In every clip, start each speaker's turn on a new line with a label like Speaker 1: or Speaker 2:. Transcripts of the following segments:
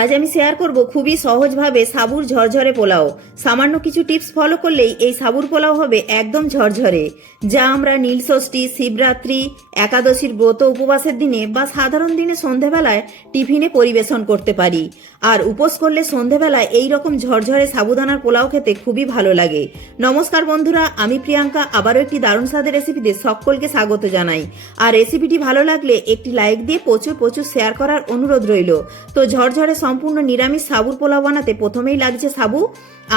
Speaker 1: আজ আমি শেয়ার করব খুবই সহজভাবে সাবুর ঝরঝরে পোলাও। সামান্য কিছু টিপস ফলো করলেই এই সাবুর পোলাও হবে একদম ঝরঝরে। যা আমরা নীলষষ্ঠী শিবরাত্রি, একাদশীর ব্রত উপবাসের দিনে বা সাধারণ দিনে সন্ধেবেলায় টিফিনে পরিবেশন করতে পারি। আর উপোস করলে সন্ধেবেলায় এই রকম ঝরঝরে সাবুদানার পোলাও খেতে খুবই ভালো লাগে। নমস্কার বন্ধুরা, আমি প্রিয়াঙ্কা, আবারও একটি দারুণ স্বাদের রেসিপিতে সকলকে স্বাগত জানাই। আর রেসিপিটি ভালো লাগলে একটি লাইক দিয়ে প্রচুর প্রচুর শেয়ার করার অনুরোধ রইল। তো ঝরঝরে সম্পূর্ণ নিরামিষ সাবুর পোলাও বানাতে প্রথমেই লাগছে সাবু।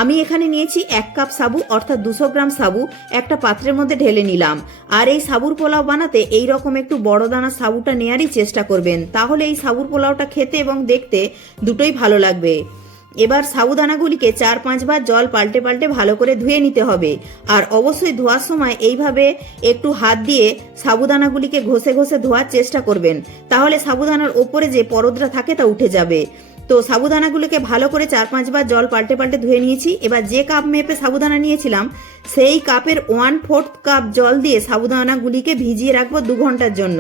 Speaker 1: আমি এখানে নিয়েছি এক কাপ সাবু, অর্থাৎ দুশো গ্রাম সাবু, একটা পাত্রের মধ্যে ঢেলে নিলাম। আর এই সাবুর পোলাও বানাতে এই রকম একটু বড় দানা সাবুটা নেয়ারই চেষ্টা করবেন। তাহলে এই সাবুর পোলাওটা খেতে এবং দেখতে দুটোই ভালো লাগবে। এবার সাবুদানাগুলিকে চার পাঁচবার জল পাল্টে পাল্টে ভালো করে ধুয়ে নিতে হবে। আর অবশ্যই ধোয়ার সময় এইভাবে একটু হাত দিয়ে সাবুদানাগুলিকে ঘষে ঘষে ধোয়ার চেষ্টা করবেন। তাহলে সাবুদানার ওপরে যে পরদরা থাকে তা উঠে যাবে। তো সাবুদানাগুলোকে ভালো করে চার পাঁচবার জল পাল্টে পাল্টে ধুয়ে নিয়েছি। এবার যে কাপ মেপে সাবুদানা নিয়েছিলাম, সেই কাপের ওয়ান ফোর্থ কাপ জল দিয়ে সাবুদানাগুলিকে ভিজিয়ে রাখব দু ঘণ্টার জন্য।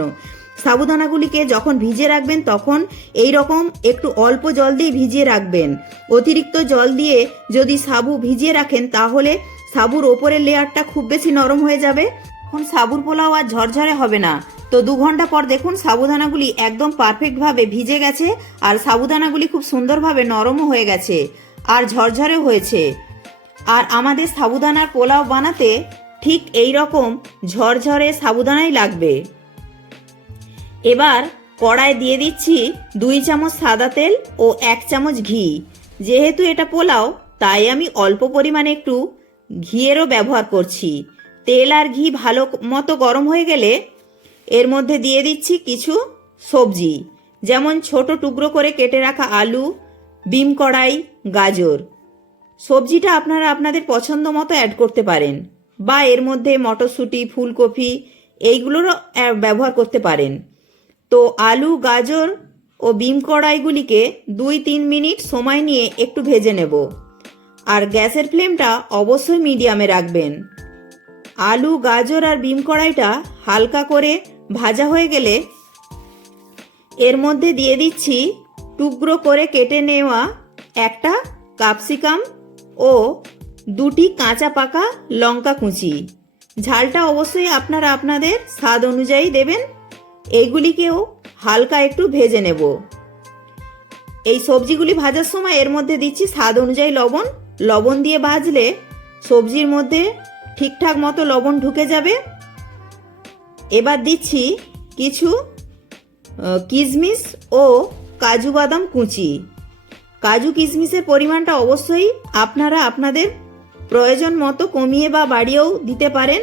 Speaker 1: সাবুদানাগুলিকে যখন ভিজিয়ে রাখবেন, তখন এই রকম একটু অল্প জল দিয়ে ভিজিয়ে রাখবেন। অতিরিক্ত জল দিয়ে যদি সাবু ভিজিয়ে রাখেন, তাহলে সাবুর ওপরের লেয়ারটা খুব বেশি নরম হয়ে যাবে। তখন সাবুর পোলাও আর ঝরঝরে হবে না। তো দু ঘণ্টা পর দেখুন সাবুদানাগুলি একদম পারফেক্টভাবে ভিজে গেছে, আর সাবুদানাগুলি খুব সুন্দরভাবে নরমও হয়ে গেছে, আর ঝরঝরে হয়েছে। আর আমাদের সাবুদানার পোলাও বানাতে ঠিক এই রকম ঝরঝরে সাবুদানাই লাগবে। এবার কড়ায় দিয়ে দিচ্ছি দুই চামচ সাদা তেল ও এক চামচ ঘি। যেহেতু এটা পোলাও, তাই আমি অল্প পরিমাণে একটু ঘিয়েরও ব্যবহার করছি। তেল আর ঘি ভালো মতো গরম হয়ে গেলে এর মধ্যে দিয়ে দিচ্ছি কিছু সবজি, যেমন ছোট টুকরো করে কেটে রাখা আলু, বিম কড়াই, গাজর। সবজিটা আপনারা আপনাদের পছন্দ মতো অ্যাড করতে পারেন বা এর মধ্যে মটরশুঁটি, ফুলকপি এইগুলোরও ব্যবহার করতে পারেন। তো আলু, গাজর ও বিম কড়াইগুলিকে দুই তিন মিনিট সময় নিয়ে একটু ভেজে নেব। আর গ্যাসের ফ্লেমটা অবশ্যই মিডিয়ামে রাখবেন। আলু, গাজর আর বিম কড়াইটা হালকা করে ভাজা হয়ে গেলে এর মধ্যে দিয়ে দিচ্ছি টুকরো করে কেটে নেওয়া একটা ক্যাপসিকাম ও দুটি কাঁচা পাকা লঙ্কা কুচি। ঝালটা অবশ্যই আপনারা আপনাদের স্বাদ অনুযায়ী দেবেন। এইগুলিকেও হালকা একটু ভেজে নেব। এই সবজিগুলি ভাজার সময় এর মধ্যে দিচ্ছি স্বাদ অনুযায়ী লবণ। লবণ দিয়ে ভাজলে সবজির মধ্যে ঠিকঠাক মতো লবণ ঢুকে যাবে। এবার দিচ্ছি কিছু কিশমিশ ও কাজু বাদাম কুচি। কাজু কিশমিশের পরিমাণটা অবশ্যই আপনারা আপনাদের প্রয়োজন মতো কমিয়ে বা বাড়িয়েও দিতে পারেন।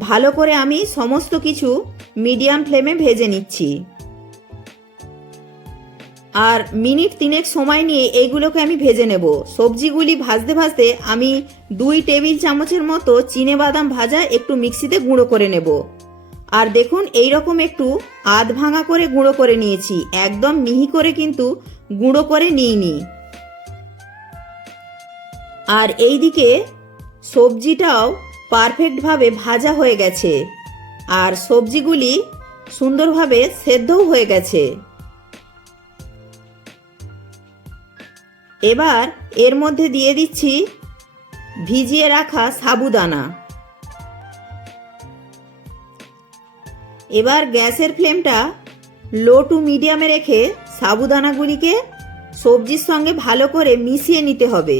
Speaker 1: ভালো করে আমি সমস্ত কিছু মিডিয়াম ফ্লেমে ভেজে নিচ্ছি। আর মিনিট তিনেক সময় নিয়ে এইগুলোকে আমি ভেজে নেব। সবজিগুলি ভাজতে ভাজতে আমি দুই টেবিল চামচের মতো চিনে বাদাম ভাজা একটু মিক্সিতে গুঁড়ো করে নেব। আর দেখুন এই রকম একটু আধ ভাঙা করে গুঁড়ো করে নিয়েছি। একদম মিহি করে কিন্তু গুঁড়ো করে নিইনি। আর এই দিকে সবজিটাও পারফেক্টভাবে ভাজা হয়ে গেছে। আর সবজিগুলি সুন্দরভাবে সেদ্ধও হয়ে গেছে। এবার এর মধ্যে দিয়ে দিচ্ছি ভিজিয়ে রাখা সাবুদানা। এবার গ্যাসের ফ্লেমটা লো টু মিডিয়ামে রেখে সাবুদানাগুলিকে সবজির সঙ্গে ভালো করে মিশিয়ে নিতে হবে।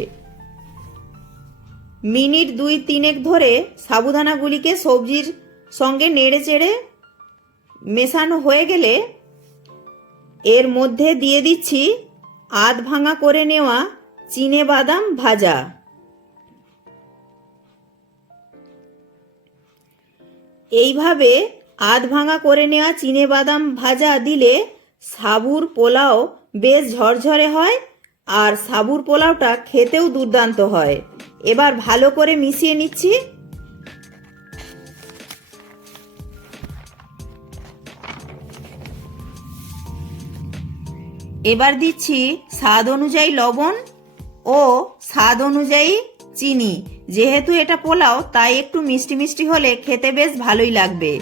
Speaker 1: মিনিট দুই তিনেক ধরে সাবুদানাগুলিকে সবজির সঙ্গে নেড়ে চেড়ে মেশানো হয়ে গেলে এর মধ্যে দিয়ে দিচ্ছি আধ ভাঙা করে নেওয়া চিনে বাদাম ভাজা। এইভাবে আধ ভাঙা করে নেওয়া চিনে বাদাম ভাজা দিলে সাবুর পোলাও বেশ ঝরঝরে হয় আর সাবুর পোলাওটা খেতেও দুর্দান্ত হয়। এবার ভালো করে মিশিয়ে নিচ্ছি। এবার দিচ্ছি স্বাদ অনুযায়ী লবণ ও স্বাদ অনুযায়ী চিনি। যেহেতু এটা পোলাও, তাই একটু মিষ্টি মিষ্টি হলে খেতে বেশ ভালোই লাগবে।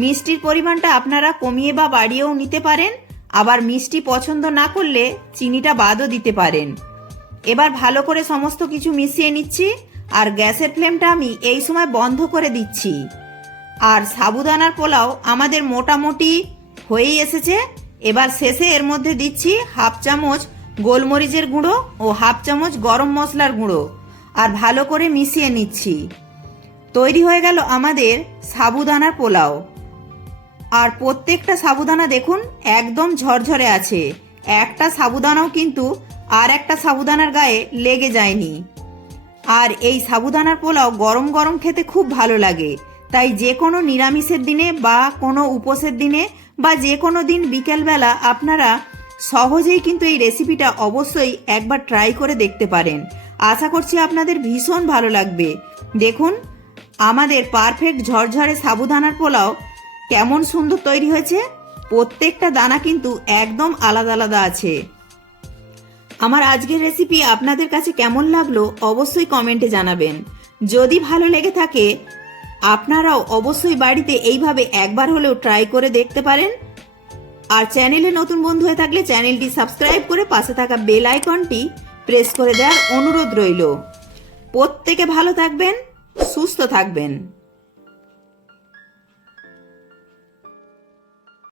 Speaker 1: মিষ্টির পরিমাণটা আপনারা কমিয়ে বা বাড়িয়েও নিতে পারেন, আবার মিষ্টি পছন্দ না করলে চিনিটা বাদও দিতে পারেন। এবার ভালো করে সমস্ত কিছু মিশিয়ে নিচ্ছি, আর গ্যাসের ফ্লেমটা আমি এই সময় বন্ধ করে দিচ্ছি। আর সাবুদানার পোলাও আমাদের মোটামুটি হয়েই এসেছে। এবার শেষে এর মধ্যে দিচ্ছি হাফ চামচ গোলমরিচের গুঁড়ো ও হাফ চামচ গরম মশলার গুঁড়ো, আর ভালো করে মিশিয়ে নিচ্ছি। তৈরি হয়ে গেল আমাদের সাবুদানার পোলাও। আর প্রত্যেকটা সাবুদানা দেখুন, একদম ঝরঝরে আছে। একটা সাবুদানাও কিন্তু আর একটা সাবুদানার গায়ে লেগে যায়নি। আর এই সাবুদানার পোলাও গরম গরম খেতে খুব ভালো লাগে। তাই যে কোনো নিরামিষের দিনে বা কোনো উপোসের দিনে বা যে কোনো দিন বিকেলবেলা আপনারা সহজেই কিন্তু এই রেসিপিটা অবশ্যই একবার ট্রাই করে দেখতে পারেন। আশা করছি আপনাদের ভীষণ ভালো লাগবে। দেখুন, আমাদের পারফেক্ট ঝরঝরে সাবুদানার পোলাও কেমন সুন্দর তৈরি হয়েছে? প্রত্যেকটা দানা কিন্তু একদম আলাদা আলাদা আছে। আমার আজকের রেসিপি আপনাদের কাছে কেমন লাগল অবশ্যই কমেন্টে জানাবেন। যদি ভালো লেগে থাকে, আপনারাও অবশ্যই বাড়িতে এইভাবে একবার হলেও ট্রাই করে দেখতে পারেন। আর চ্যানেলে নতুন বন্ধু হয়ে থাকলে চ্যানেলটি সাবস্ক্রাইব করে পাশে থাকা বেল আইকনটি প্রেস করে দেওয়ার অনুরোধ রইল। প্রত্যেকে ভালো থাকবেন, সুস্থ থাকবেন।